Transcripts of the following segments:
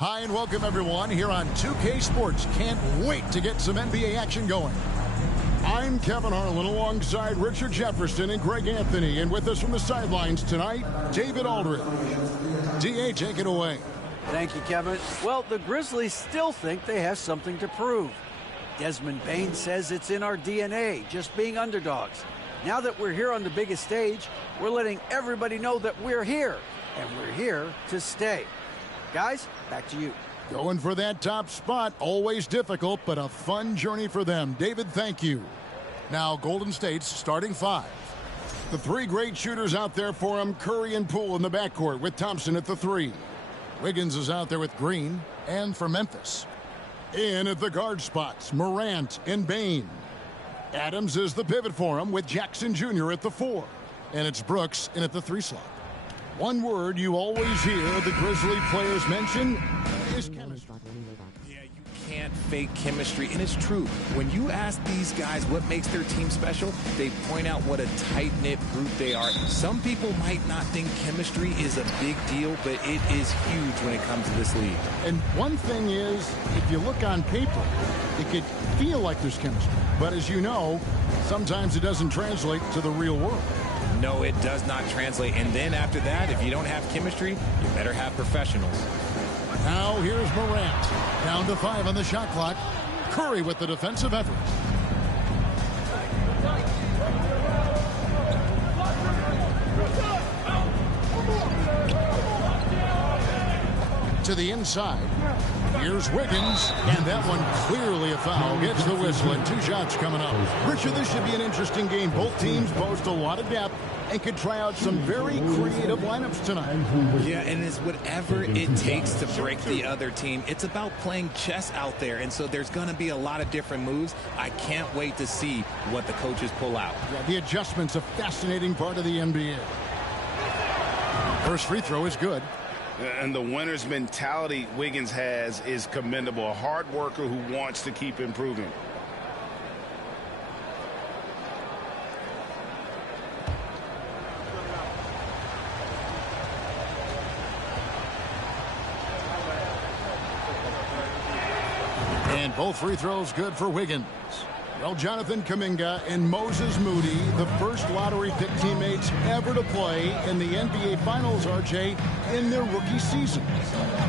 Hi and welcome everyone here on 2K Sports. Can't wait to get some NBA action going. I'm Kevin Harlan alongside Richard Jefferson and Greg Anthony, and with us from the sidelines tonight, David Aldridge. DA, take it away. Thank you, Kevin. Well, the Grizzlies still think they have something to prove. Desmond Bane says it's in our DNA, just being underdogs. Now that we're here on the biggest stage, we're letting everybody know that we're here, and we're here to stay. Guys, back to you. Going for that top spot, always difficult, but a fun journey for them. David, thank you. Now, Golden State's starting five. The three great shooters out there for them, Curry and Poole in the backcourt with Thompson at the three. Wiggins is out there with Green, and for Memphis. In at the guard spots, Morant and Bane. Adams is the pivot for him with Jackson Jr. at the four. And it's Brooks in at the three slot. One word you always hear the Grizzly players mention is chemistry. Yeah, you can't fake chemistry, and it's true. When you ask these guys what makes their team special, they point out what a tight-knit group they are. Some people might not think chemistry is a big deal, but it is huge when it comes to this league. And one thing is, if you look on paper, it could feel like there's chemistry. But as you know, sometimes it doesn't translate to the real world. No, it does not translate. And then after that, if you don't have chemistry, you better have professionals. Now here's Morant. Down to 5 on the shot clock. Curry with the defensive effort. To the inside. Here's Wiggins, and that one clearly a foul. Gets the whistle, and 2 shots coming up. Richard, this should be an interesting game. Both teams boast a lot of depth and could try out some very creative lineups tonight. Yeah, and it's whatever it takes to break the other team. It's about playing chess out there, and so there's going to be a lot of different moves. I can't wait to see what the coaches pull out. Yeah, the adjustment's a fascinating part of the NBA. First free throw is good. And the winner's mentality Wiggins has is commendable. A hard worker who wants to keep improving. And both free throws good for Wiggins. Well, Jonathan Kuminga and Moses Moody, the first lottery pick teammates ever to play in the NBA Finals, RJ, in their rookie season.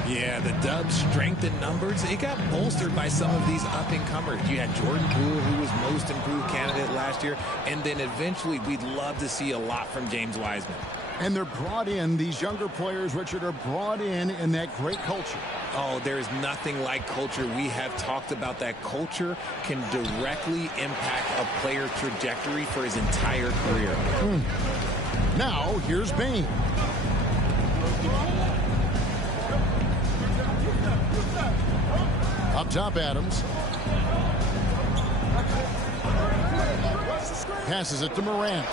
Yeah, the Dubs' strength in numbers, it got bolstered by some of these up-and-comers. You had Jordan Poole, who was most improved candidate last year, and then eventually we'd love to see a lot from James Wiseman. And they're brought in, these younger players, Richard, are brought in that great culture. Oh, there's nothing like culture. We have talked about that culture can directly impact a player's trajectory for his entire career. Now, here's Bane. Up top, Adams. Passes it to Morant.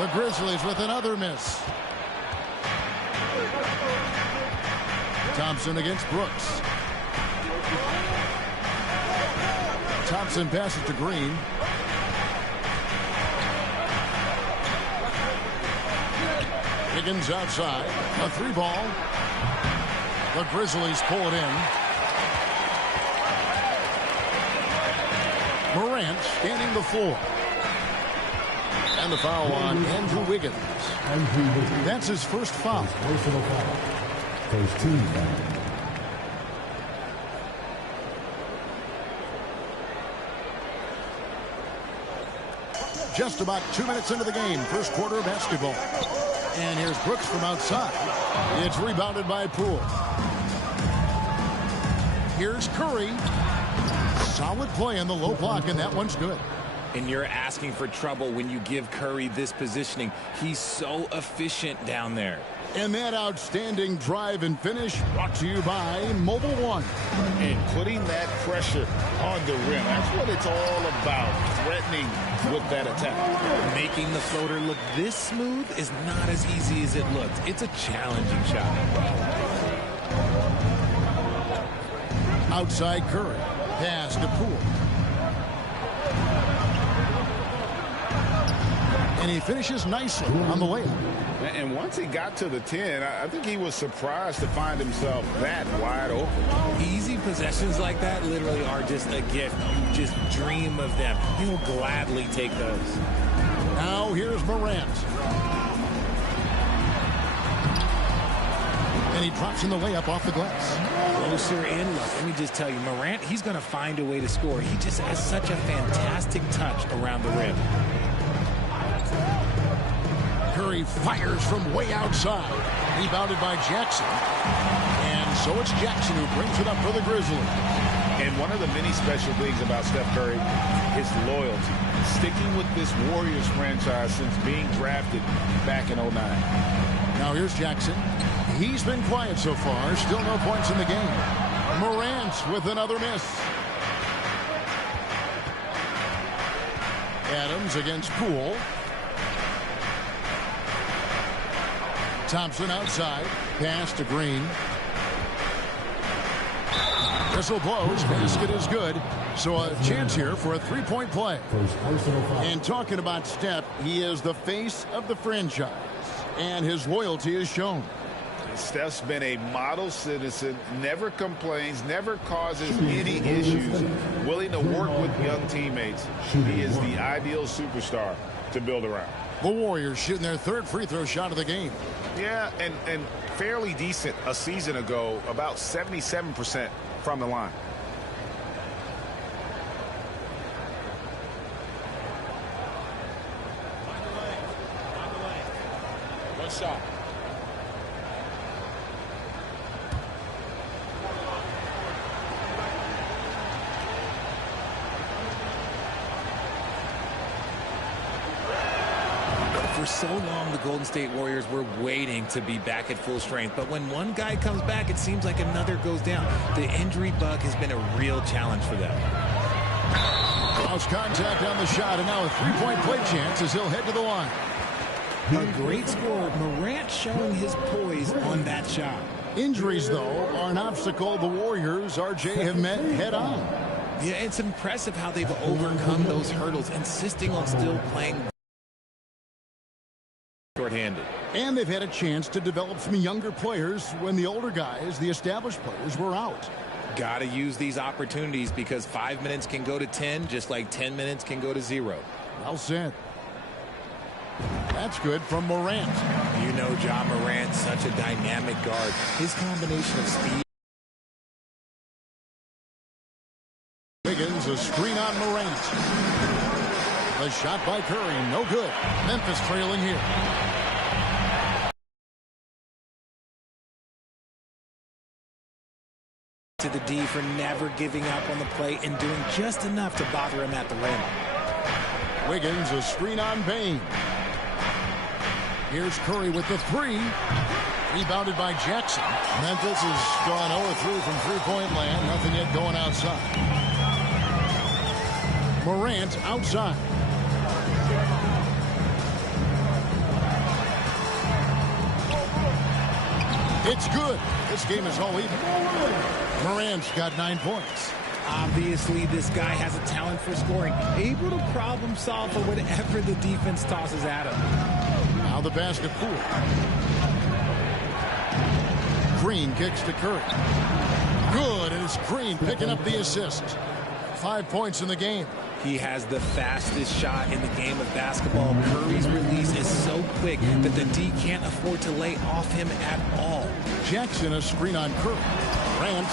The Grizzlies with another miss. Thompson against Brooks. Thompson passes to Green. Wiggins outside. A 3-ball. The Grizzlies pull it in. Morant scanning the floor. And the foul on Andrew Wiggins. That's his first foul. First team foul. Just about 2 minutes into the game, first quarter of basketball. And here's Brooks from outside. It's rebounded by Poole. Here's Curry. Solid play in the low block, and that one's good. And you're asking for trouble when you give Curry this positioning. He's so efficient down there. And that outstanding drive and finish brought to you by Mobile One. And putting that pressure on the rim. That's what it's all about, threatening with that attack. Making the floater look this smooth is not as easy as it looked. It's a challenging shot. Outside Curry. Pass to Poole. And he finishes nicely on the layup. And once he got to the 10, I think he was surprised to find himself that wide open. Easy possessions like that literally are just a gift. You just dream of them. He'll gladly take those. Now here's Morant. And he drops in the layup off the glass. Closer in. Look, let me just tell you, Morant, he's going to find a way to score. He just has such a fantastic touch around the rim. Curry fires from way outside. Rebounded by Jackson. And so it's Jackson who brings it up for the Grizzlies. And one of the many special things about Steph Curry is loyalty. Sticking with this Warriors franchise since being drafted back in 09. Now here's Jackson. He's been quiet so far. Still no points in the game. Morant with another miss. Adams against Poole. Thompson outside. Pass to Green. Whistle blows. Basket is good. So a chance here for a three-point play. And talking about Steph, he is the face of the franchise. And his loyalty is shown. Steph's been a model citizen, never complains, never causes any issues, willing to work with young teammates. He is the ideal superstar to build around. The Warriors shooting their third free throw shot of the game. Yeah, and fairly decent a season ago, about 77% from the line. One shot. For so long, the Golden State Warriors were waiting to be back at full strength. But when one guy comes back, it seems like another goes down. The injury bug has been a real challenge for them. Lost contact on the shot, and now a three-point play chance as he'll head to the line. A great scorer, Morant showing his poise on that shot. Injuries, though, are an obstacle the Warriors, RJ, have met head-on. Yeah, it's impressive how they've overcome those hurdles, insisting on still playing short-handed. And they've had a chance to develop some younger players when the older guys, the established players, were out. Got to use these opportunities because 5 minutes can go to 10, just like 10 minutes can go to 0. Well said. That's good from Morant. You know Ja Morant, such a dynamic guard. His combination of speed. Wiggins, a screen on Morant. The shot by Curry, no good. Memphis trailing here. To the D for never giving up on the play and doing just enough to bother him at the rim. Wiggins, a screen on Bain. Here's Curry with the three. Rebounded by Jackson. Memphis has gone 0-3 from three-point land. Nothing yet going outside. Morant outside. It's good. This game is all even. Morant's got 9 points. Obviously, this guy has a talent for scoring, able to problem solve for whatever the defense tosses at him. Now the basket Poole. Green kicks to Curry. Good, and it's Green picking up the assist. 5 points in the game. He has the fastest shot in the game of basketball. Curry's release is so quick that the D can't afford to lay off him at all. Jackson, a screen on Curry. Grant.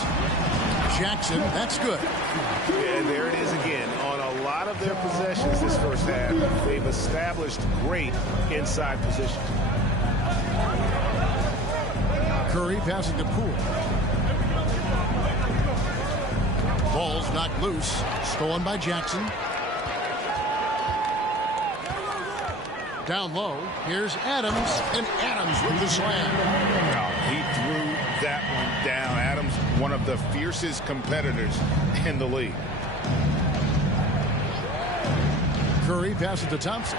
Jackson, that's good. And there it is again. On a lot of their possessions this first half, they've established great inside position. Curry passing to Poole. Ball's knocked loose. Stolen by Jackson. Down low. Here's Adams. And Adams with the slam. He threw that one down. Adams, one of the fiercest competitors in the league. Curry passes to Thompson.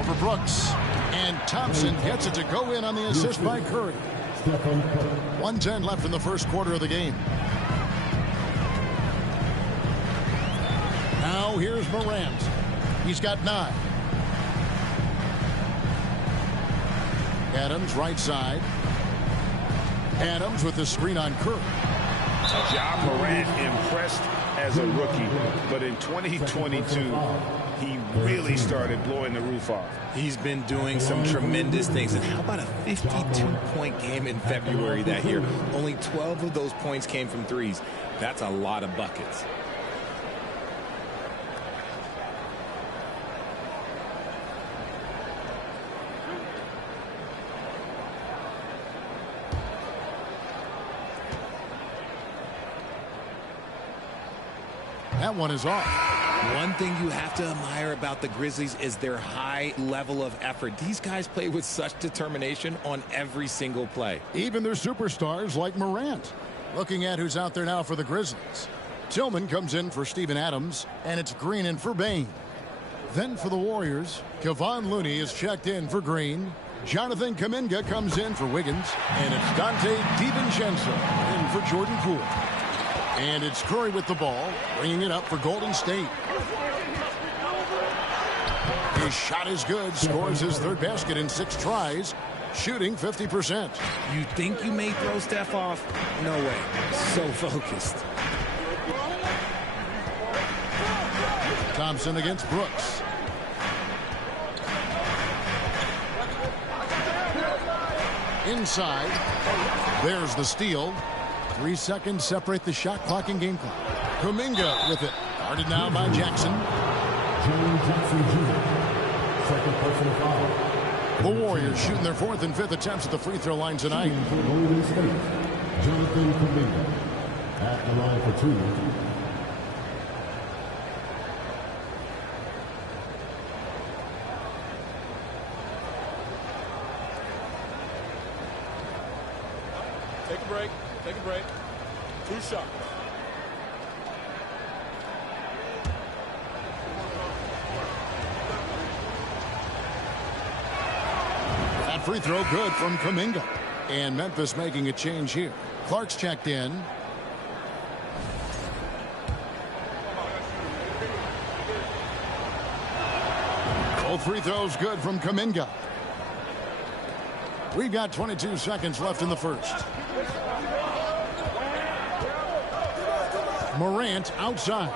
Over Brooks. And Thompson gets it to go in on the assist by Curry. 1:10 left in the first quarter of the game. Now here's Morant. He's got 9. Adams right side. Adams with the screen on Curry. Ja Morant impressed as a rookie, but in 2022, he really started blowing the roof off. He's been doing some tremendous things. And how about a 52-point game in February that year? Only 12 of those points came from threes. That's a lot of buckets. That one is off. One thing you have to admire about the Grizzlies is their high level of effort. These guys play with such determination on every single play. Even their superstars like Morant. Looking at who's out there now for the Grizzlies. Tillman comes in for Steven Adams, and it's Green in for Bain. Then for the Warriors, Kevon Looney is checked in for Green. Jonathan Kuminga comes in for Wiggins, and it's Dante DiVincenzo in for Jordan Poole. And it's Curry with the ball, bringing it up for Golden State. His shot is good, scores his third basket in 6 tries, shooting 50%. You think you may throw Steph off? No way. So focused. Thompson against Brooks. Inside. There's the steal. 3 seconds separate the shot clock and game clock. Kuminga with it. Guarded now by Jackson. Jaren Jackson Jr. Second personal foul. The Warriors shooting their 4th and 5th attempts at the free throw line tonight. For Golden State, Jonathan Kuminga at the line for 2. Take a break. Take a break. 2 shots. That free throw good from Kuminga. And Memphis making a change here. Clark's checked in. Both free throws good from Kuminga. We've got 22 seconds left in the first. Morant outside.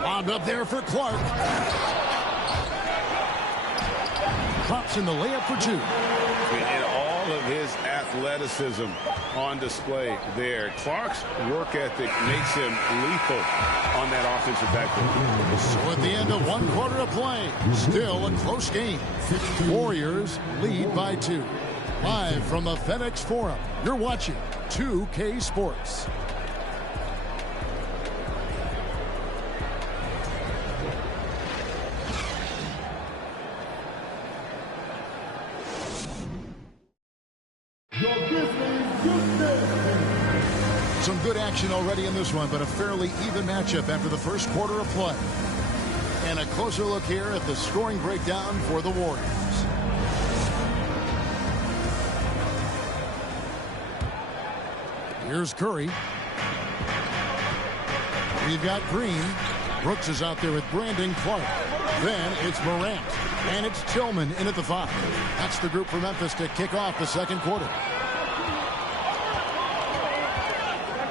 Bobbed up there for Clark. Drops in the layup for 2. And all of his athleticism on display there. Clark's work ethic makes him lethal on that offensive backcourt. So at the end of 1 quarter of play, still a close game. Warriors lead by 2. Live from the FedEx Forum, you're watching 2K Sports. Some good action already in this one, but a fairly even matchup after the first quarter of play. And a closer look here at the scoring breakdown for the Warriors. Here's Curry. We've got Green. Brooks is out there with Brandon Clark. Then it's Morant. And it's Tillman in at the 5. That's the group for Memphis to kick off the second quarter.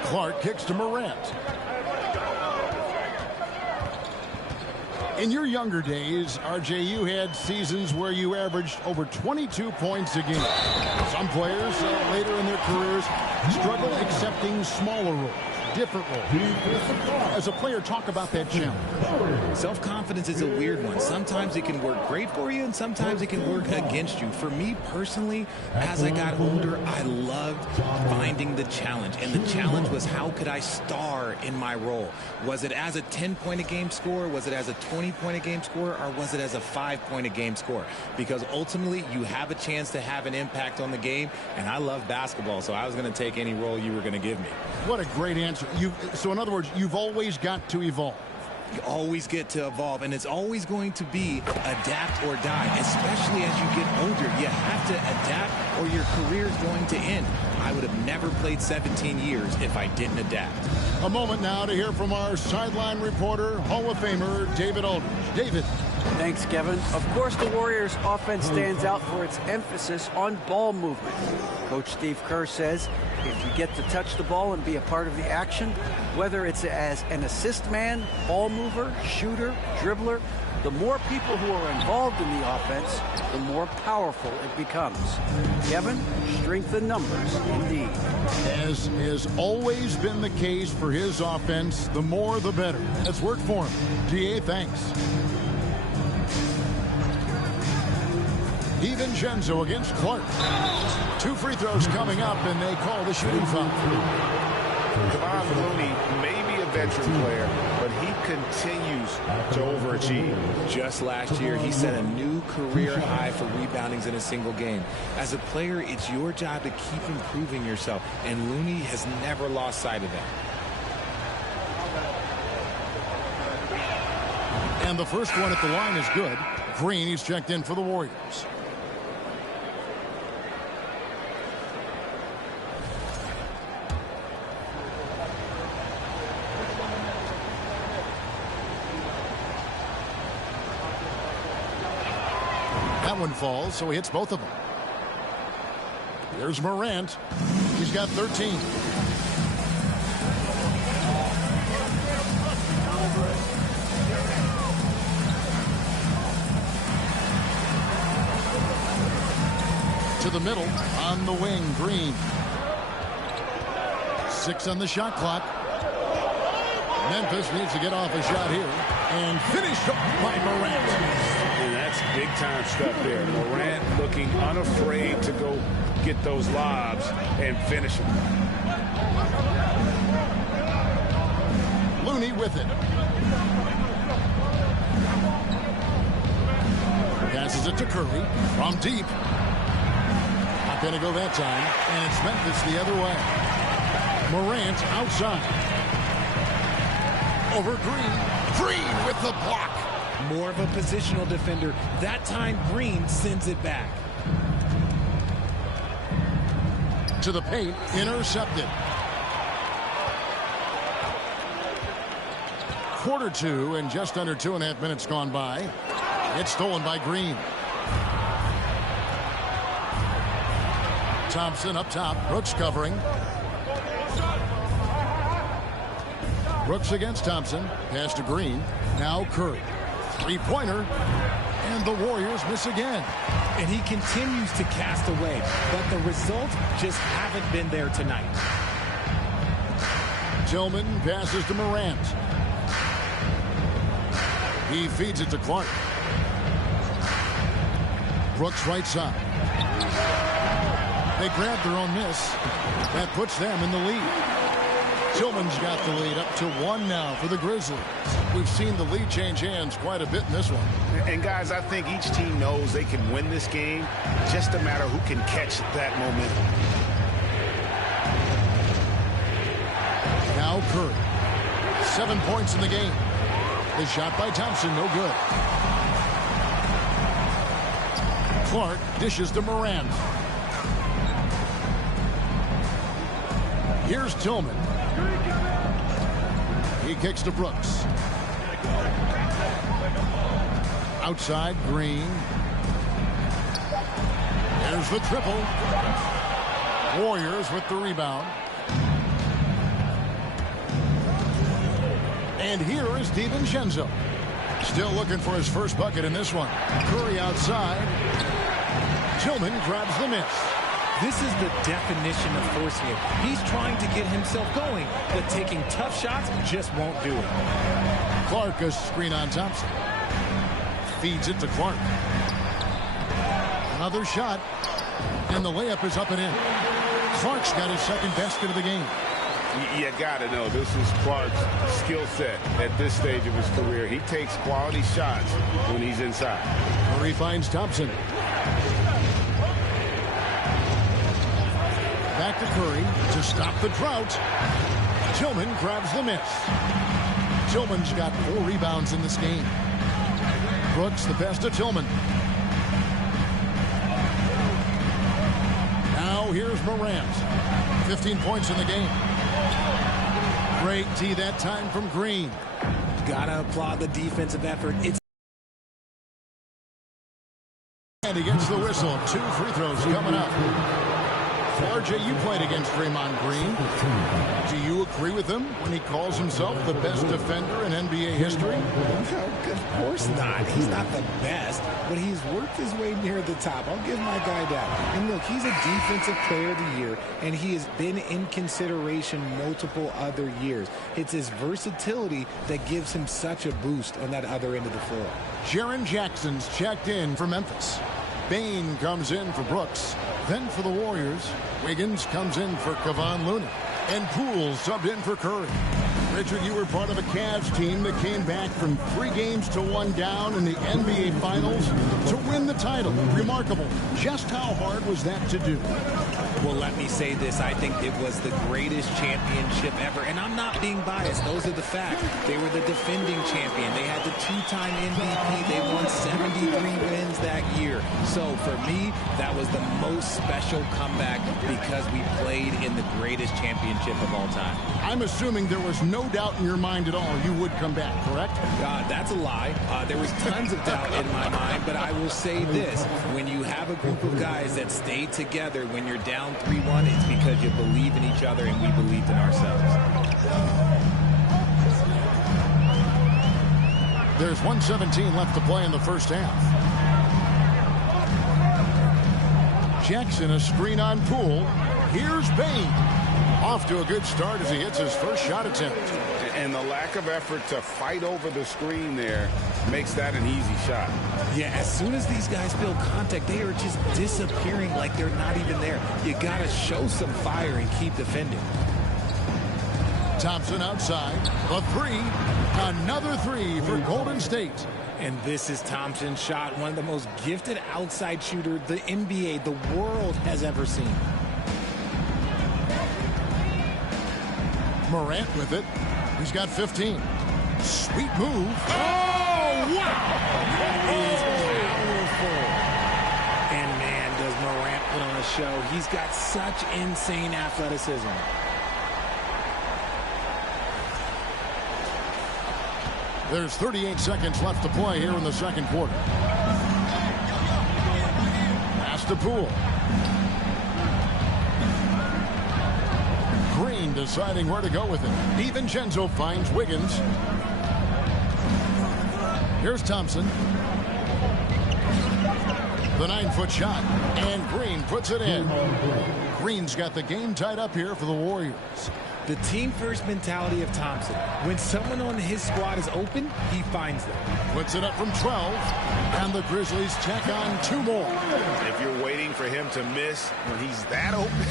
Clark kicks to Morant. In your younger days, RJ, you had seasons where you averaged over 22 points a game. Some players later in their careers struggle accepting smaller roles, different roles. As a player, talk about that challenge. Self-confidence is a weird one. Sometimes it can work great for you, and sometimes it can work against you. For me personally, as I got older, I loved finding the challenge. And the challenge was, how could I star in my role? Was it as a 10-point-a-game scorer? Was it as a 20-point-a-game scorer? Or was it as a 5-point-a-game scorer? Because ultimately, you have a chance to have an impact on the game. And I love basketball, so I was going to take any role you were going to give me. What a great answer. So in other words, you've always got to evolve. You always get to evolve, and it's always going to be adapt or die, especially as you get older. You have to adapt or your career is going to end. I would have never played 17 years if I didn't adapt. A moment now to hear from our sideline reporter, Hall of Famer David Aldridge. David. Thanks, Kevin. Of course, the Warriors' offense stands out for its emphasis on ball movement. Coach Steve Kerr says if you get to touch the ball and be a part of the action, whether it's as an assist man, ball mover, shooter, dribbler, the more people who are involved in the offense, the more powerful it becomes. Kevin, strength in numbers, indeed. As has always been the case for his offense, the more the better. That's worked for him. DA, thanks. DiVincenzo against Clark. 2 free throws coming up, and they call the shooting foul. Kevon Looney may be a veteran player, but he continues to overachieve. Just last year, he set a new career high for reboundings in a single game. As a player, it's your job to keep improving yourself, and Looney has never lost sight of that. And the first one at the line is good. Green, he's checked in for the Warriors. That one falls, so he hits both of them. There's Morant. He's got 13. To the middle, on the wing, Green. 6 on the shot clock. Memphis needs to get off a shot here. And finished off by Morant. And that's big-time stuff there. Morant looking unafraid to go get those lobs and finish them. Looney with it. Passes it to Curry from deep. Not going to go that time. And it's Memphis the other way. Morant outside. Over Green. Green with the block. More of a positional defender. That time, Green sends it back. To the paint. Intercepted. Quarter 2 and just under 2.5 minutes gone by. It's stolen by Green. Thompson up top. Brooks covering. Brooks against Thompson. Pass to Green. Now Curry. Three-pointer. And the Warriors miss again. And he continues to cast away. But the results just haven't been there tonight. Tillman passes to Morant. He feeds it to Clark. Brooks right side. They grab their own miss. That puts them in the lead. Tillman's got the lead up to 1 now for the Grizzlies. We've seen the lead change hands quite a bit in this one. And guys, I think each team knows they can win this game. Just a matter who can catch that momentum. Now Curry. 7 points in the game. The shot by Thompson, no good. Clark dishes to Morant. Here's Tillman. He kicks to Brooks. Outside, Green. There's the triple. Warriors with the rebound. And here is DiVincenzo. Still looking for his first bucket in this one. Curry outside. Tillman grabs the miss. This is the definition of forcing it. He's trying to get himself going, but taking tough shots just won't do it. Clark a screen on Thompson. Feeds it to Clark. Another shot. And the layup is up and in. Clark's got his second basket of the game. You got to know this is Clark's skill set at this stage of his career. He takes quality shots when he's inside. Curry finds Thompson. Back to Curry to stop the drought. Tillman grabs the miss. Tillman's got 4 rebounds in this game. Brooks, the pass to Tillman. Now here's Morant. 15 points in the game. Great D that time from Green. Gotta applaud the defensive effort. And he gets the whistle. 2 free throws coming up. RJ, you played against Draymond Green. Do you agree with him when he calls himself the best defender in NBA history? No, of course not. He's not the best, but he's worked his way near the top. I'll give my guy that. And look, he's a defensive player of the year, and he has been in consideration multiple other years. It's his versatility that gives him such a boost on that other end of the floor. Jaren Jackson's checked in for Memphis. Bain comes in for Brooks. Then for the Warriors, Wiggins comes in for Kevon Looney. And Poole subbed in for Curry. Richard, you were part of a Cavs team that came back from 3 games to 1 down in the NBA Finals to win the title. Remarkable. Just how hard was that to do? Well, let me say this. I think it was the greatest championship ever. And I'm not being biased. Those are the facts. They were the defending champion. They had the 2-time MVP. They won 73 wins that year. So for me, that was the most special comeback because we played in the greatest championship of all time. I'm assuming there was no doubt in your mind at all you would come back, correct? That's a lie. There was tons of doubt in my mind, but I will say this. When you have a group of guys that stay together when you're down 3-1, it's because you believe in each other and we believed in ourselves. There's 1:17 left to play in the first half. Jackson, a screen on Poole. Here's Bain. Off to a good start as he hits his first shot attempt. And the lack of effort to fight over the screen there makes that an easy shot. Yeah, as soon as these guys feel contact, they are just disappearing like they're not even there. You got to show some fire and keep defending. Thompson outside. A 3. Another 3 for Golden State. And this is Thompson's shot, one of the most gifted outside shooter the NBA, the world has ever seen. Morant with it. He's got 15. Sweet move. Oh, wow! That is powerful. And man, does Morant put on a show. He's got such insane athleticism. There's 38 seconds left to play here in the second quarter. Pass to Poole. Green deciding where to go with it. DiVincenzo finds Wiggins. Here's Thompson. The 9-foot shot. And Green puts it in. Green's got the game tied up here for the Warriors. The team-first mentality of Thompson. When someone on his squad is open, he finds them. Puts it up from 12. And the Grizzlies check on 2 more. If you're waiting for him to miss when he's that open,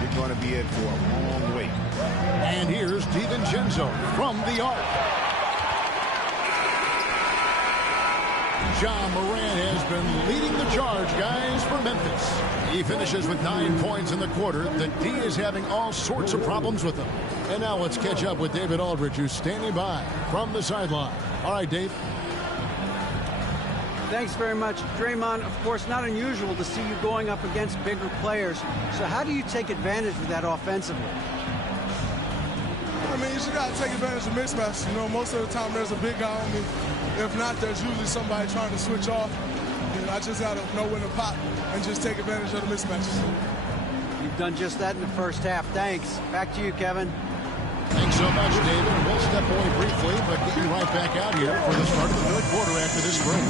you're going to be in for a long wait. And here's DiVincenzo from the arc. Ja Morant has been leading the charge, guys, for Memphis. He finishes with 9 points in the quarter. The D is having all sorts of problems with him. And now let's catch up with David Aldridge, who's standing by from the sideline. All right, Dave. Thanks very much. Draymond, of course, not unusual to see you going up against bigger players. So how do you take advantage of that offensively? I mean, you just got to take advantage of mismatches. You know, most of the time there's a big guy on me. If not, there's usually somebody trying to switch off. And I just got to know when to pop and just take advantage of the mismatches. You've done just that in the first half. Thanks. Back to you, Kevin. Thanks so much, David. We'll step away briefly, but get you right back out here for the start of the third quarter after this break.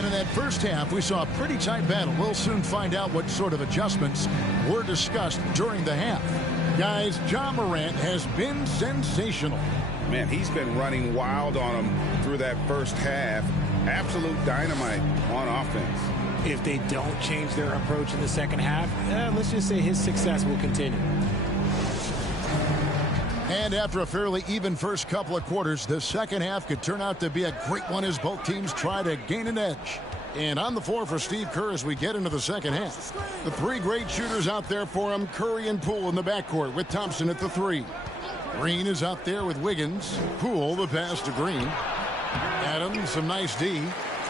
And in that first half, we saw a pretty tight battle. We'll soon find out what sort of adjustments were discussed during the half. Guys, Ja Morant has been sensational. Man, he's been running wild on him through that first half. Absolute dynamite on offense. If they don't change their approach in the second half, let's just say his success will continue. And after a fairly even first couple of quarters, the second half could turn out to be a great one as both teams try to gain an edge. And on the floor for Steve Kerr as we get into the second half. The three great shooters out there for him, Curry and Poole in the backcourt with Thompson at the three. Green is out there with Wiggins. Poole the pass to Green. Adams, some nice D.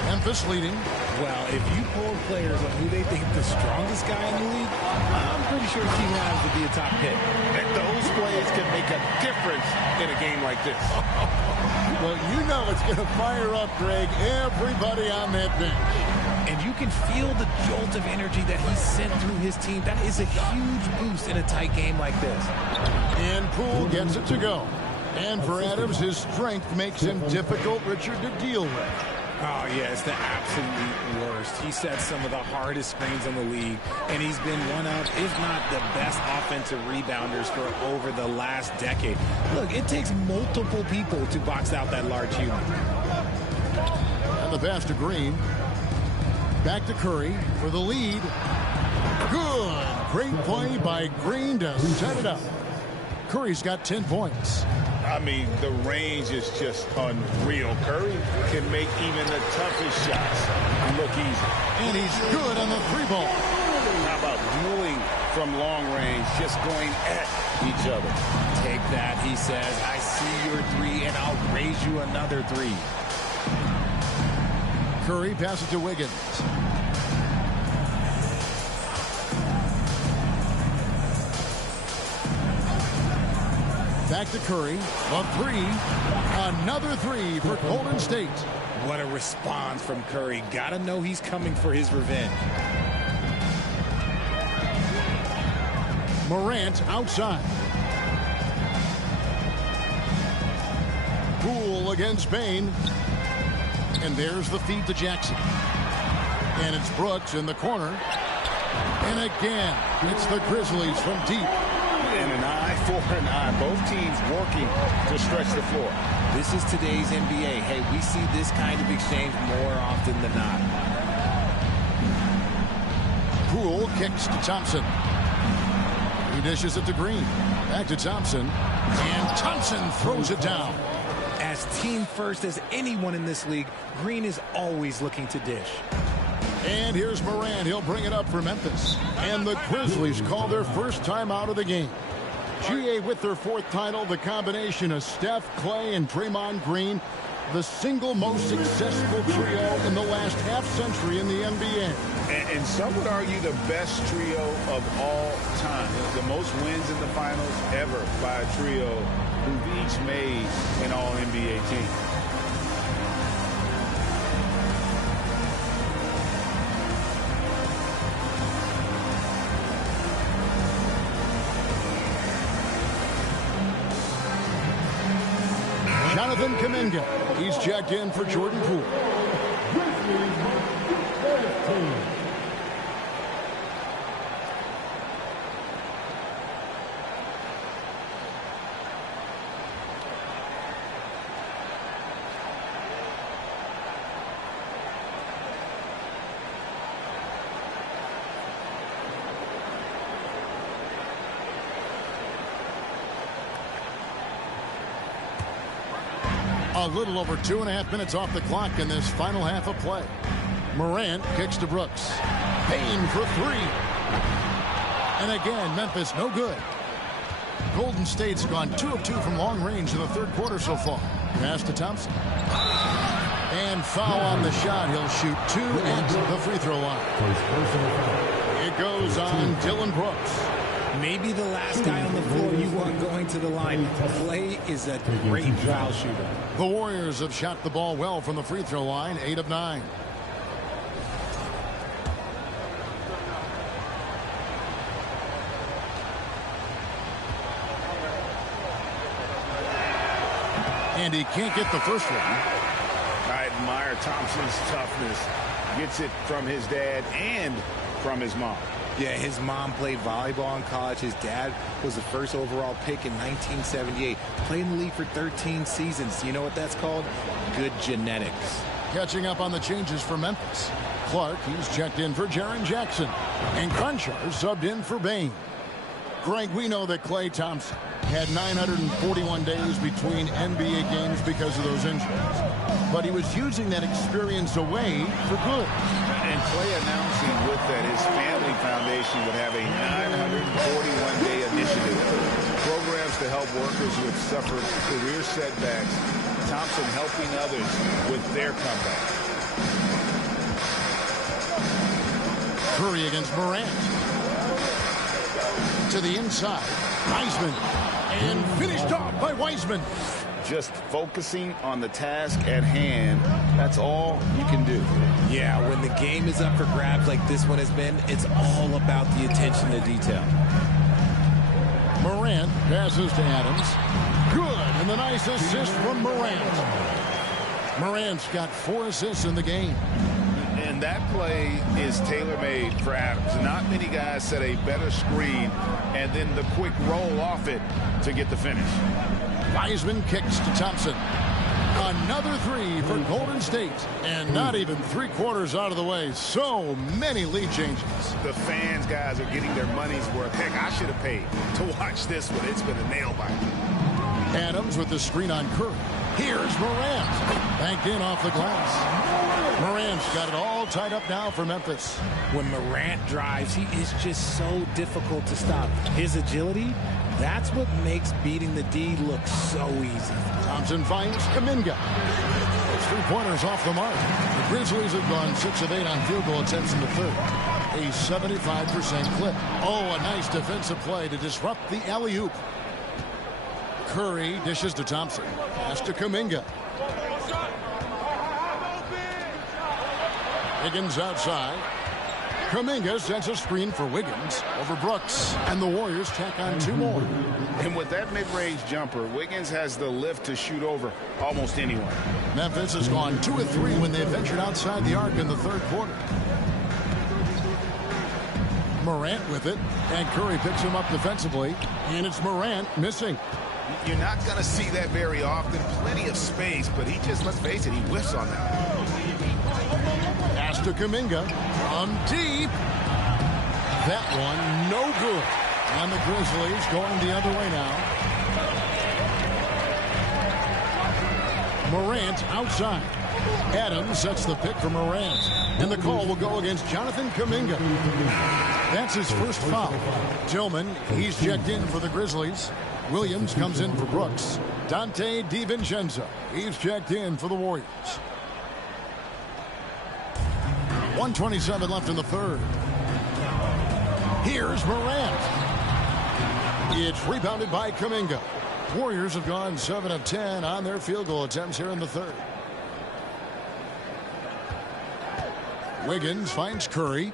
Memphis leading. Well, if you poll players on who they think the strongest guy in the league, I'm pretty sure Team Adams would be a top pick. And those plays can make a difference in a game like this. Well, you know it's going to fire up, Greg, everybody on that bench. And you can feel the jolt of energy that he sent through his team. That is a huge boost in a tight game like this. And Poole gets it to go. And for Adams, his strength makes him difficult, Richard, to deal with. Oh, yeah, it's the absolute worst. He set some of the hardest screens in the league, and he's been one of, if not the best offensive rebounders for over the last decade. Look, it takes multiple people to box out that large human. And the pass to Green. Back to Curry for the lead. Good. Great play by Green to set it up. Curry's got 10 points. I mean, the range is just unreal. Curry can make even the toughest shots look easy. And he's good on the three ball. How about dueling from long range, just going at each other? Take that, he says. I see your three, and I'll raise you another three. Curry passes to Wiggins. Back to Curry. A three. Another three for Golden State. What a response from Curry. Gotta know he's coming for his revenge. Morant outside. Poole against Bain. And there's the feed to Jackson. And it's Brooks in the corner. And again, it's the Grizzlies from deep. And an eye for an eye. Both teams working to stretch the floor. This is today's NBA. Hey, we see this kind of exchange more often than not. Poole kicks to Thompson. He dishes it to Green. Back to Thompson. And Thompson throws it down. As team first as anyone in this league, Green is always looking to dish. And here's Morant. He'll bring it up for Memphis. And the Grizzlies call their first time out of the game. GA with their fourth title, the combination of Steph, Clay, and Draymond Green, the single most successful trio in the last half-century in the NBA. And some would argue the best trio of all time. The most wins in the finals ever by a trio who've each made an All-NBA team. Jonathan Kuminga. He's checked in for Jordan Poole. A little over 2.5 minutes off the clock in this final half of play. Morant kicks to Brooks. Payne for three. And again, Memphis no good. Golden State's gone 2 of 2 from long range in the third quarter so far. Pass to Thompson. And foul on the shot. He'll shoot 2 at the free throw line. It goes on Dylan Brooks. Maybe the last guy on the floor you want going to the line. Clay is a great foul shooter. The Warriors have shot the ball well from the free throw line, 8 of 9. And he can't get the first one. I admire Thompson's toughness. Gets it from his dad and from his mom. Yeah, his mom played volleyball in college. His dad was the first overall pick in 1978. Played in the league for 13 seasons. You know what that's called? Good genetics. Catching up on the changes for Memphis. Clark, he's checked in for Jaren Jackson. And Crenshaw subbed in for Bain. Greg, we know that Klay Thompson had 941 days between NBA games because of those injuries. But he was using that experience away for good. And Klay announcing with that his family foundation would have a 941-day initiative. Programs to help workers who have suffered career setbacks. Thompson helping others with their comeback. Curry against Morant. To the inside. Wiseman. And finished off by Wiseman. Just focusing on the task at hand. That's all you can do. Yeah, when the game is up for grabs like this one has been, it's all about the attention to detail. Morant passes to Adams. Good, and the nice assist from Morant. Morant's got 4 assists in the game. And that play is tailor-made for Adams. Not many guys set a better screen and then the quick roll off it to get the finish. Wiseman kicks to Thompson. Another 3 for Golden State. And not even 3/4 out of the way. So many lead changes. The fans, guys, are getting their money's worth. Heck, I should have paid to watch this one. It's been a nail biter. Adams with the screen on Curry. Here's Morant. Banked in off the glass. Morant's got it all tied up now for Memphis. When Morant drives, he is just so difficult to stop. His agility, that's what makes beating the D look so easy. Thompson finds Kuminga. 3-pointers off the mark. The Grizzlies have gone 6 of 8 on field goal attempts in the third. A 75% clip. Oh, a nice defensive play to disrupt the alley-oop. Curry dishes to Thompson. Pass to Kuminga. Wiggins outside. Kuminga sends a screen for Wiggins over Brooks. And the Warriors tack on 2 more. And with that mid-range jumper, Wiggins has the lift to shoot over almost anyone. Memphis has gone 2 of 3 when they ventured outside the arc in the third quarter. Morant with it. And Curry picks him up defensively. And it's Morant missing. You're not going to see that very often. Plenty of space, but he just, let's face it, he whiffs on that. Pass to Kuminga from deep. That one no good. And the Grizzlies going the other way now. Morant outside. Adams sets the pick for Morant. And the call will go against Jonathan Kuminga. That's his first foul. Tillman, he's checked in for the Grizzlies. Williams comes in for Brooks. Dante DiVincenzo, he's checked in for the Warriors. 1:27 left in the third. Here's Morant. It's rebounded by Kuminga. Warriors have gone 7 of 10 on their field goal attempts here in the third. Wiggins finds Curry.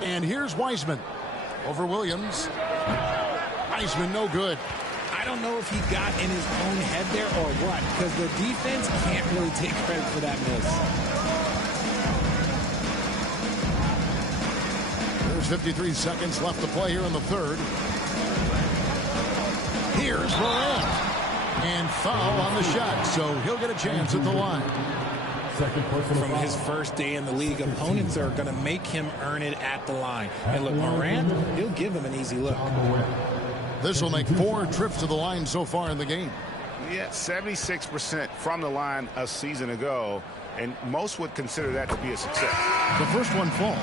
And here's Wiseman over Williams. Wiseman no good. I don't know if he got in his own head there or what, because the defense can't really take credit for that miss. There's 53 seconds left to play here in the third. Here's Morant. And foul on the shot, so he'll get a chance at the line. From his first day in the league, opponents are going to make him earn it at the line. And look, Morant, he'll give him an easy look. This will make 4 trips to the line so far in the game. Yeah, 76% from the line a season ago, and most would consider that to be a success. The first one falls,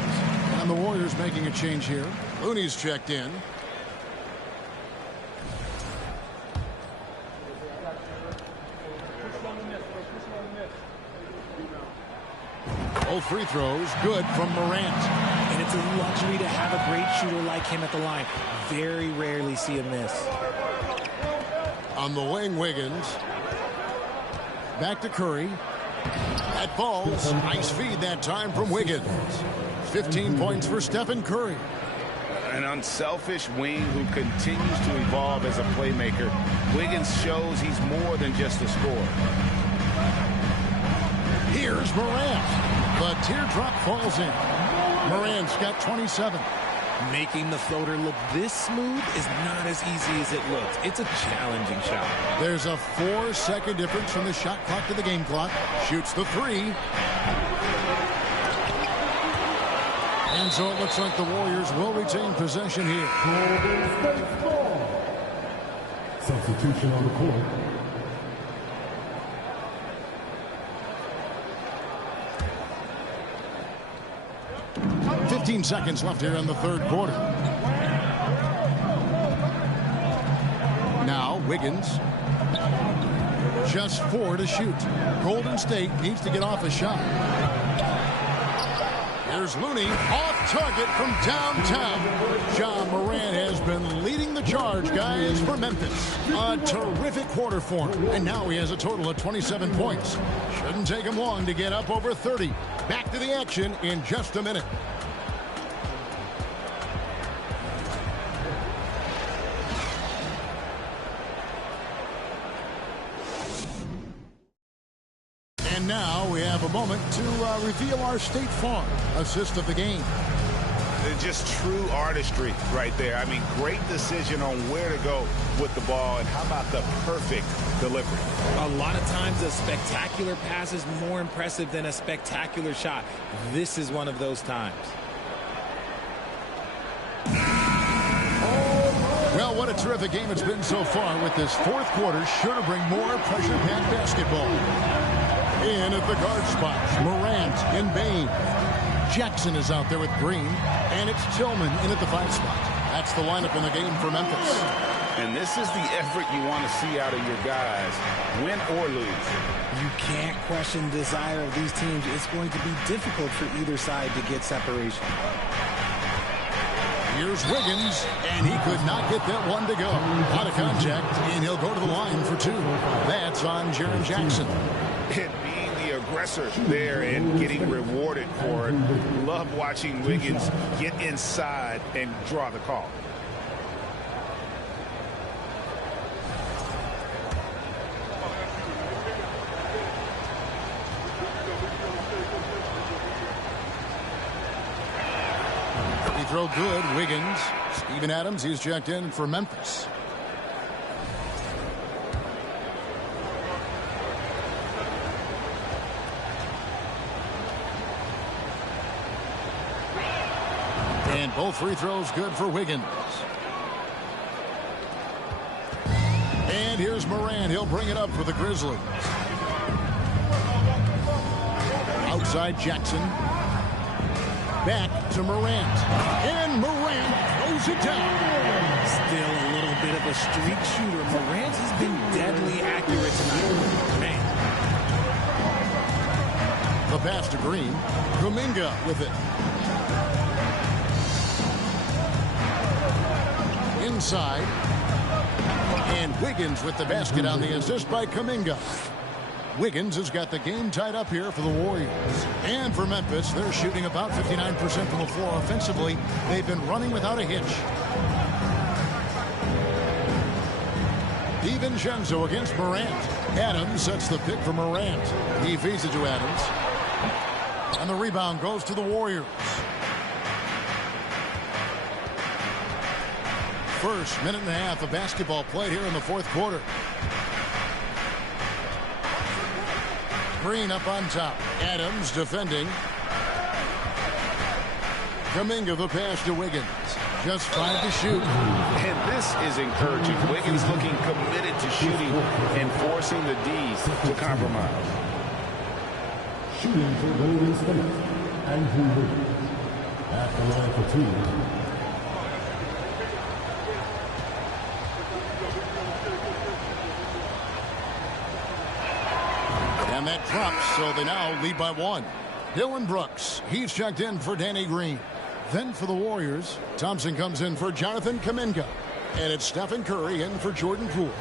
and the Warriors making a change here. Looney's checked in. Both free throws good from Morant. And it's a luxury to have a great shooter like him at the line. Very rarely see him miss. On the wing, Wiggins. Back to Curry. That falls. Nice feed that time from Wiggins. 15 points for Stephen Curry. An unselfish wing who continues to evolve as a playmaker. Wiggins shows he's more than just a scorer. Here's Morant. The teardrop falls in. Morant's got 27. Making the floater look this smooth is not as easy as it looks. It's a challenging shot. There's a 4-second difference from the shot clock to the game clock. Shoots the three. And so it looks like the Warriors will retain possession here. Substitution on the court. Fifteen seconds left here in the third quarter. Now Wiggins. Just 4 to shoot. Golden State needs to get off a shot. There's Looney off target from downtown. Ja Morant has been leading the charge, guys, for Memphis. A terrific quarter for him. And now he has a total of 27 points. Shouldn't take him long to get up over 30. Back to the action in just a minute. And now we have a moment to reveal our State Farm assist of the game. Just true artistry right there. I mean, great decision on where to go with the ball, and how about the perfect delivery? A lot of times a spectacular pass is more impressive than a spectacular shot. This is one of those times. Well, what a terrific game it's been so far, with this fourth quarter sure to bring more pressure-packed basketball. In at the guard spots, Morant and Bain. Jackson is out there with Green, and it's Tillman in at the 5 spot. That's the lineup in the game for Memphis. And this is the effort you want to see out of your guys, win or lose. You can't question the desire of these teams. It's going to be difficult for either side to get separation. Here's Wiggins, and he could not get that one to go. Out of contact, and he'll go to the line for 2. That's on Jaren Jackson. And being the aggressor there and getting rewarded for it. Love watching Wiggins get inside and draw the call. He throw good, Wiggins. Steven Adams, he's checked in for Memphis. And both free throws good for Wiggins. And here's Morant. He'll bring it up for the Grizzlies. Outside Jackson. Back to Morant. And Morant throws it down. Still a little bit of a streak shooter. Morant has been deadly accurate tonight. Man. The pass to Green. Kuminga with it. Inside. And Wiggins with the basket on the assist by Kuminga. Wiggins has got the game tied up here for the Warriors. And for Memphis, they're shooting about 59% from the floor offensively. They've been running without a hitch. DiVincenzo against Morant. Adams sets the pick for Morant. He feeds it to Adams. And the rebound goes to the Warriors. First minute and a half of basketball played here in the fourth quarter. Green up on top. Adams defending. Kuminga the pass to Wiggins. Just 5 to shoot. And this is encouraging. Wiggins looking committed to shooting and forcing the D's to compromise. Shooting for Golden State, Andrew Wiggins. At the line for 2. And that drops, so they now lead by 1. Dylan Brooks, he's checked in for Danny Green. Then for the Warriors, Thompson comes in for Jonathan Kuminga. And it's Stephen Curry in for Jordan Poole.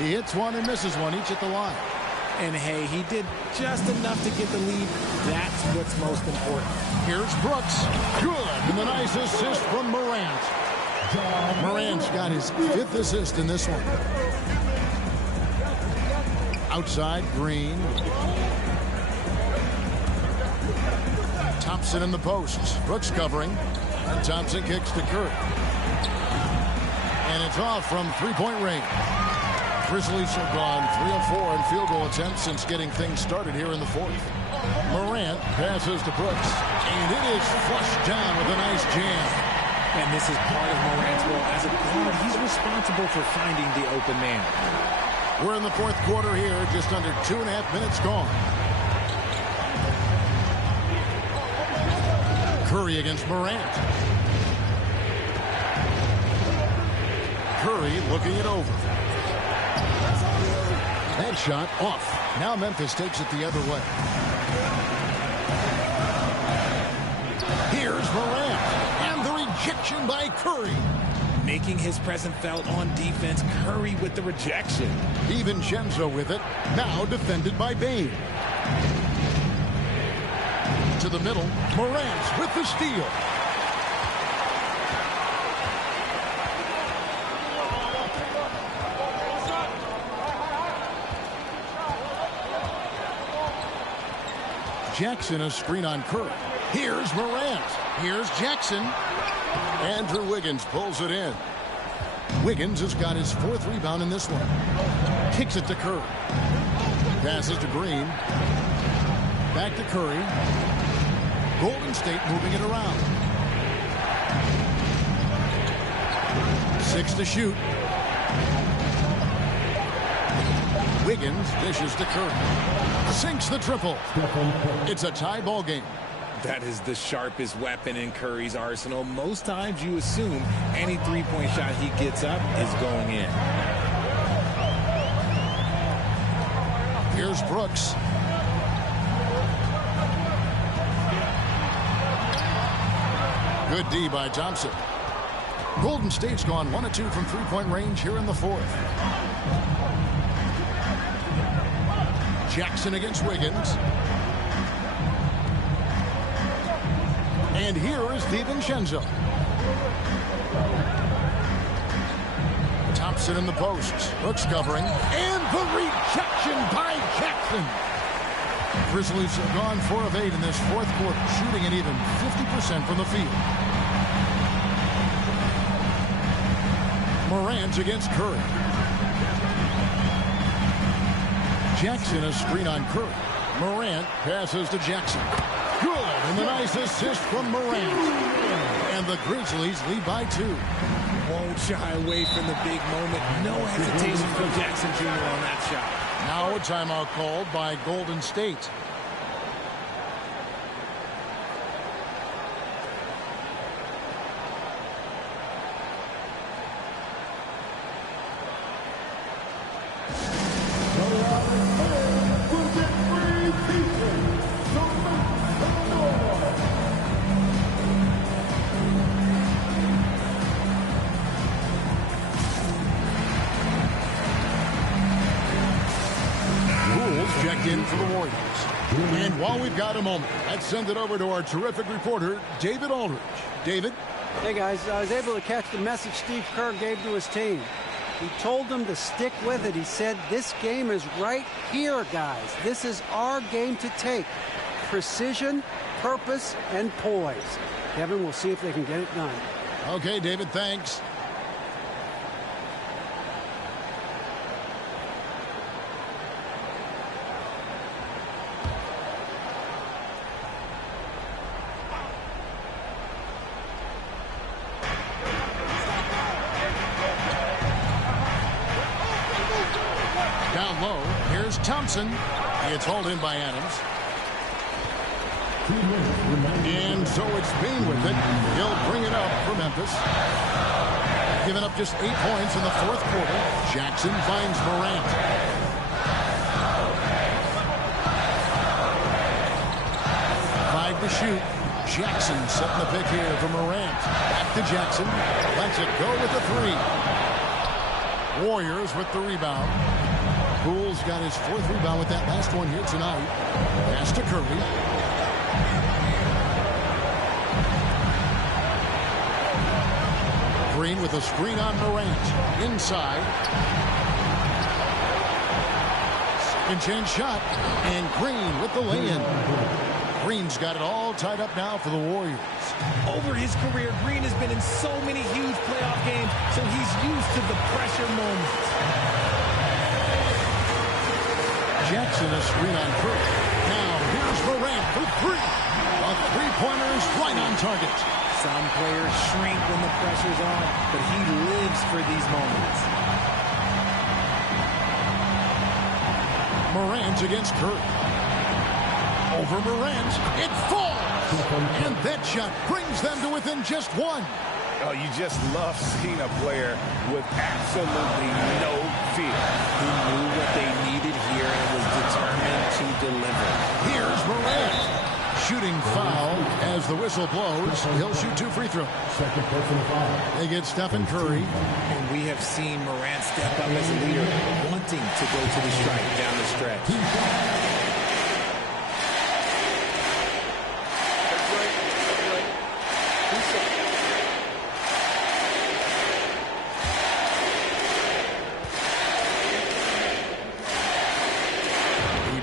He hits one and misses one, each at the line. And hey, he did just enough to get the lead. That's what's most important. Here's Brooks. Good. And the nice assist from Morant. Morant's got his 5th assist in this one. Outside, Green. Thompson in the posts. Brooks covering. And Thompson kicks to Curry. And it's off from three-point range. Grizzlies have gone 3 of 4 in field goal attempts since getting things started here in the 4th. Morant passes to Brooks. And it is flushed down with a nice jam. And this is part of Morant's role as a guard. He's responsible for finding the open man. We're in the 4th quarter here, just under 2.5 minutes gone. Curry against Morant. Curry looking it over. That shot off. Now Memphis takes it the other way. Here's Morant. And the rejection by Curry. Making his presence felt on defense. Curry with the rejection. DiVincenzo with it. Now defended by Bane. To the middle. Morant with the steal. Jackson a screen on Curry. Here's Morant. Here's Jackson. Andrew Wiggins pulls it in. Wiggins has got his 4th rebound in this one. Kicks it to Curry. Passes to Green. Back to Curry. Golden State moving it around. 6 to shoot. Wiggins dishes to Curry. Sinks the triple. It's a tie ball game. That is the sharpest weapon in Curry's arsenal. Most times you assume any three-point shot he gets up is going in. Here's Brooks. Good D by Thompson. Golden State's gone 1 of 2 from three-point range here in the 4th. Jackson against Wiggins. And here is DiVincenzo. Thompson in the posts. Brooks covering. And the rejection by Jackson. Grizzlies have gone 4 of 8 in this 4th quarter, shooting at even 50% from the field. Morant against Curry. Jackson a screen on Curry. Morant passes to Jackson. Good, and a nice assist from Morant. And the Grizzlies lead by 2. Won't shy away from the big moment. No hesitation from Jackson Jr. on that shot. Now a timeout called by Golden State. In for the Warriors. And while we've got a moment, let's send it over to our terrific reporter, David Aldridge. David? Hey, guys. I was able to catch the message Steve Kerr gave to his team. He told them to stick with it. He said, this game is right here, guys. This is our game to take. Precision, purpose, and poise. Kevin, we'll see if they can get it done. Okay, David, thanks. Down low, here's Thompson. It's hauled in by Adams. And so it's Bane with it. He'll bring it up for Memphis. Giving up just 8 points in the 4th quarter. Jackson finds Morant. Five to shoot. Jackson setting the pick here for Morant. Back to Jackson. Lets it go with the 3. Warriors with the rebound. Poole's got his 4th rebound with that last one here tonight. Pass to Curry. Green with a screen on Morant. Inside. Second chance shot. And Green with the lay-in. Green's got it all tied up now for the Warriors. Over his career, Green has been in so many huge playoff games, so he's used to the pressure moments. Jackson a screen on Curry. Now here's Morant for three. A three-pointer is right on target. Some players shrink when the pressure's on, but he lives for these moments. Morant against Curry. Over Morant. It falls. And that shot brings them to within just one. Oh, you just love seeing a player with absolutely no fear. He knew what they needed here and was determined to deliver. Here's Morant. Shooting foul as the whistle blows. He'll shoot 2 free throws. Second personal foul. They get Stephen Curry. And we have seen Morant step up as a leader, wanting to go to the strike down the stretch.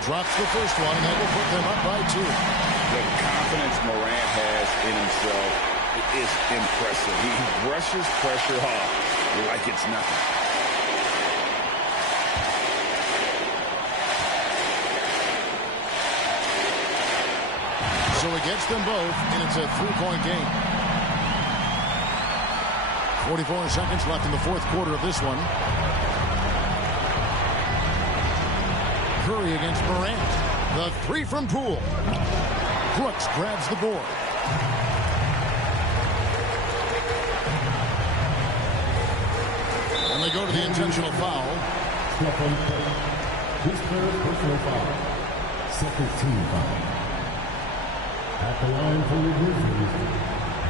Drops the first one, and that will put them up by 2. The confidence Morant has in himself is impressive. He brushes pressure off like it's nothing. So he gets them both, and it's a 3-point game. 44 seconds left in the fourth quarter of this one. Curry against Morant. The three from Poole. Brooks grabs the board. And they go to the intentional foul. His third personal foul. Second team foul. At the line for the Grizzlies,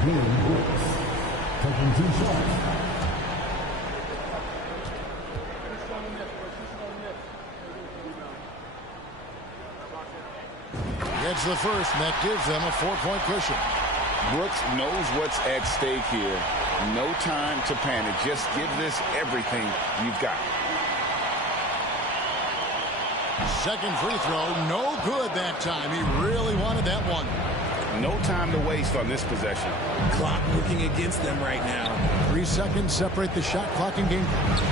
Dylan Brooks. Taking 2 shots. Gets the first, and that gives them a 4-point cushion. Brooks knows what's at stake here. No time to panic. Just give this everything you've got. Second free throw, no good that time. He really wanted that one. No time to waste on this possession. Clock working against them right now. 3 seconds separate the shot clock and game.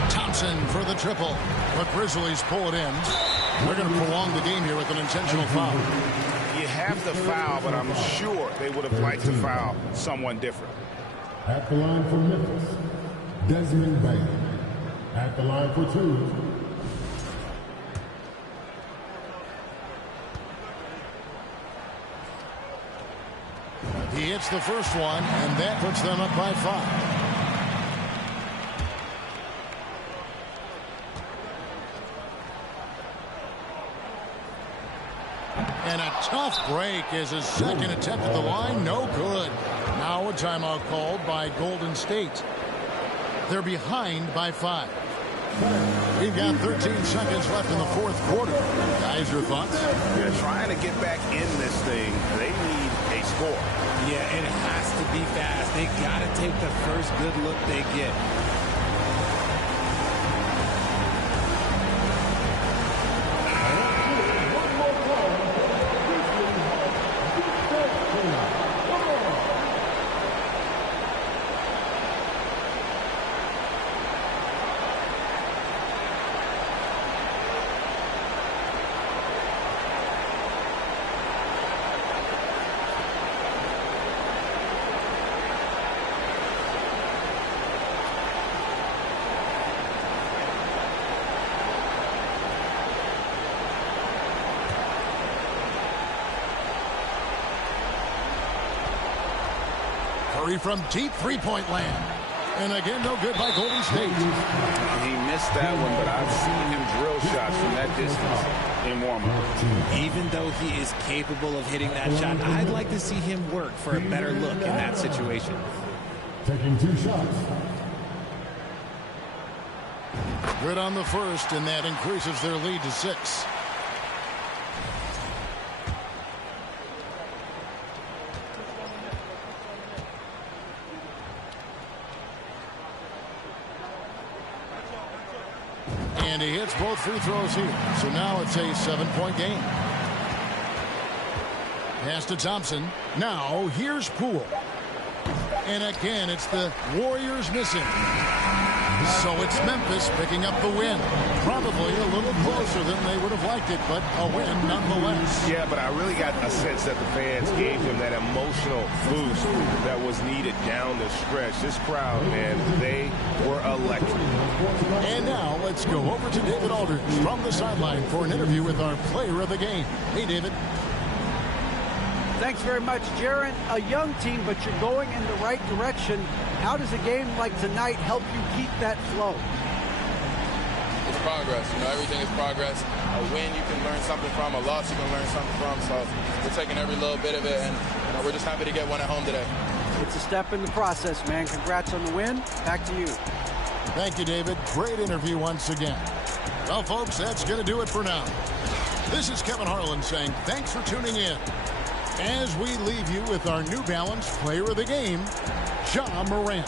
Thompson for the triple. The Grizzlies pull it in. They're going to prolong the game here with an intentional foul. You have the foul, but I'm sure they would have liked to foul someone different. At the line for Memphis, Desmond Bain. At the line for 2. He hits the first one, and that puts them up by 5. And a tough break is his second attempt at the line. No good. Now a timeout called by Golden State. They're behind by 5. We've got 13 seconds left in the fourth quarter. Guys, your thoughts? They're trying to get back in this thing. They need a score. Yeah, it has to be fast. They got to take the first good look they get. Curry from deep three-point land. And again, no good by Golden State. He missed that one, but I've seen him drill shots from that distance in warm-up. Even though he is capable of hitting that shot, I'd like to see him work for a better look in that situation. Taking 2 shots. Good on the first, and that increases their lead to 6. And he hits both free throws here. So now it's a 7-point game. Pass to Thompson. Now here's Poole. And again, it's the Warriors missing. So it's Memphis picking up the win. Probably a little closer than they would have liked it, but a win nonetheless. Yeah, but I really got a sense that the fans gave him that emotional boost that was needed down the stretch. This crowd, man, they were electric. And now let's go over to David Aldridge from the sideline for an interview with our player of the game. Hey, David. Thanks very much, Jaron. A young team, but you're going in the right direction. How does a game like tonight help you keep that flow? It's progress. You know, everything is progress. A win you can learn something from. A loss you can learn something from. So we're taking every little bit of it, and you know, we're just happy to get one at home today. It's a step in the process, man. Congrats on the win. Back to you. Thank you, David. Great interview once again. Well, folks, that's going to do it for now. This is Kevin Harlan saying thanks for tuning in. As we leave you with our New Balance Player of the Game, Ja Morant.